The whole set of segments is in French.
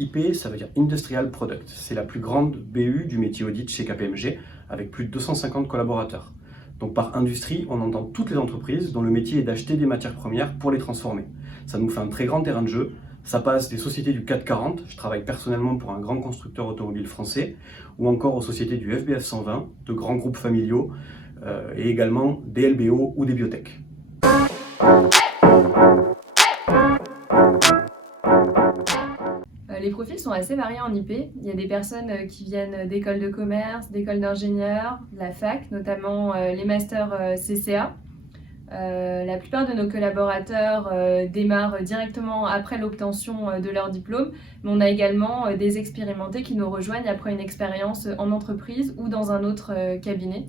IP, ça veut dire Industrial Product. C'est la plus grande BU du métier audit chez KPMG, avec plus de 250 collaborateurs. Donc par industrie, on entend toutes les entreprises dont le métier est d'acheter des matières premières pour les transformer. Ça nous fait un très grand terrain de jeu. Ça passe des sociétés du CAC 40, je travaille personnellement pour un grand constructeur automobile français, ou encore aux sociétés du FBF 120, de grands groupes familiaux, et également des LBO ou des biotech. Les profils sont assez variés en IP. Il y a des personnes qui viennent d'écoles de commerce, d'écoles d'ingénieurs, de la fac, notamment les masters CCA. La plupart de nos collaborateurs démarrent directement après l'obtention de leur diplôme, mais on a également des expérimentés qui nous rejoignent après une expérience en entreprise ou dans un autre cabinet.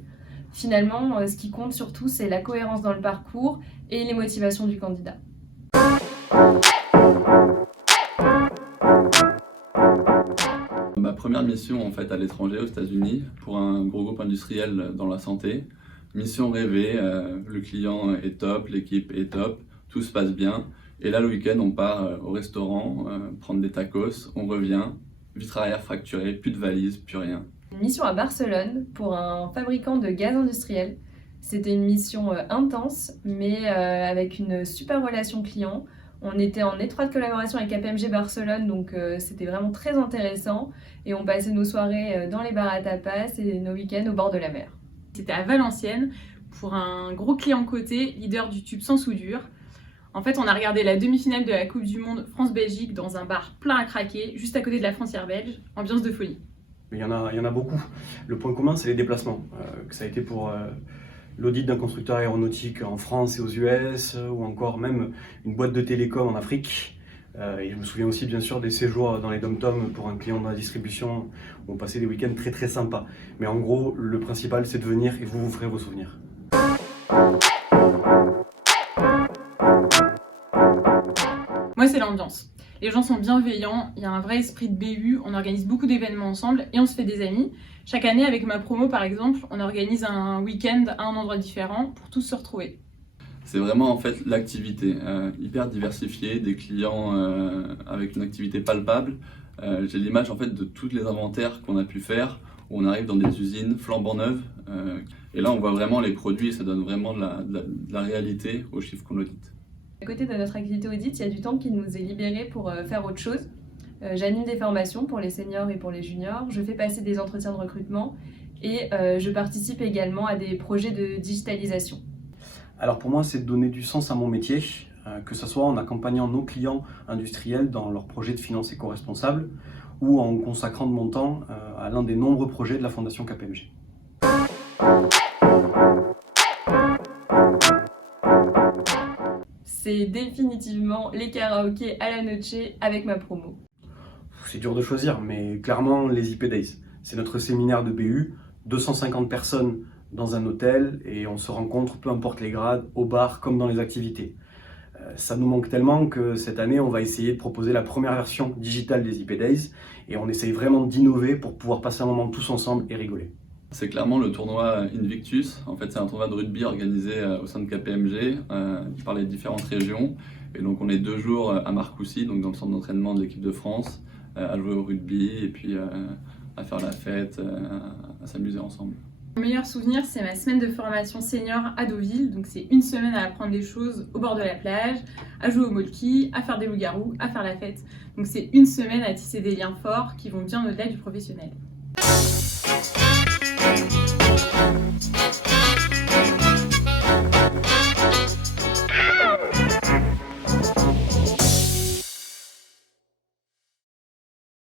Finalement, ce qui compte surtout, c'est la cohérence dans le parcours et les motivations du candidat. Ma première mission en fait à l'étranger, aux États-Unis, pour un gros groupe industriel dans la santé. Mission rêvée, le client est top, l'équipe est top, tout se passe bien. Et là, le week-end, on part au restaurant, prendre des tacos, on revient, vitre arrière fracturée, plus de valises, plus rien. Une mission à Barcelone pour un fabricant de gaz industriel. C'était une mission intense, mais avec une super relation client. On était en étroite collaboration avec KPMG Barcelone, donc c'était vraiment très intéressant. Et on passait nos soirées dans les bars à tapas et nos week-ends au bord de la mer. C'était à Valenciennes pour un gros client coté, leader du tube sans soudure. En fait, on a regardé la demi-finale de la Coupe du Monde France-Belgique dans un bar plein à craquer, juste à côté de la frontière belge. Ambiance de folie. Il y en a beaucoup. Le point commun, c'est les déplacements. Que ça a été pour l'audit d'un constructeur aéronautique en France et aux US, ou encore même une boîte de télécom en Afrique. Et je me souviens aussi bien sûr des séjours dans les dom-toms pour un client dans la distribution où on passait des week-ends très très sympas. Mais en gros, le principal, c'est de venir et vous ferez vos souvenirs. Moi, c'est l'ambiance. Les gens sont bienveillants, il y a un vrai esprit de BU, on organise beaucoup d'événements ensemble et on se fait des amis. Chaque année, avec ma promo par exemple, on organise un week-end à un endroit différent pour tous se retrouver. C'est vraiment en fait l'activité, hyper diversifiée, des clients avec une activité palpable. J'ai l'image en fait de tous les inventaires qu'on a pu faire, où on arrive dans des usines flambant neuves. Et là, on voit vraiment les produits et ça donne vraiment de la réalité aux chiffres qu'on audite. À côté de notre activité audit, il y a du temps qui nous est libéré pour faire autre chose. J'anime des formations pour les seniors et pour les juniors, je fais passer des entretiens de recrutement et je participe également à des projets de digitalisation. Alors pour moi, c'est de donner du sens à mon métier, que ce soit en accompagnant nos clients industriels dans leurs projets de finance éco-responsable ou en consacrant de mon temps à l'un des nombreux projets de la Fondation KPMG. C'est définitivement les karaokés à la noche avec ma promo. C'est dur de choisir, mais clairement les IP Days. C'est notre séminaire de BU, 250 personnes dans un hôtel et on se rencontre, peu importe les grades, au bar comme dans les activités. Ça nous manque tellement que cette année, on va essayer de proposer la première version digitale des IP Days et on essaye vraiment d'innover pour pouvoir passer un moment tous ensemble et rigoler. C'est clairement le tournoi Invictus. En fait, c'est un tournoi de rugby organisé au sein de KPMG par les différentes régions. Et donc, on est 2 jours à Marcoussis, donc dans le centre d'entraînement de l'équipe de France, à jouer au rugby et puis à faire la fête, à s'amuser ensemble. Mon meilleur souvenir, c'est ma semaine de formation senior à Deauville. Donc, c'est une semaine à apprendre des choses au bord de la plage, à jouer au molki, à faire des loups-garous, à faire la fête. Donc, c'est une semaine à tisser des liens forts qui vont bien au-delà du professionnel.